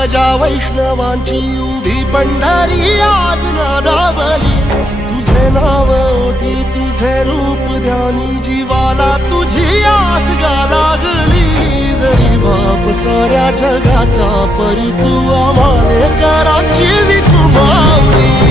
ध्वजा वैष्णवांची उभी पंढरी आज नादावली, तुझे नाव ओठी तुझे रूप ध्यानी, जीवाला तुझी आस गा लागली। जरी बाप साऱ्या जगाचा परी तू आम्हाले कराची विठू माऊली।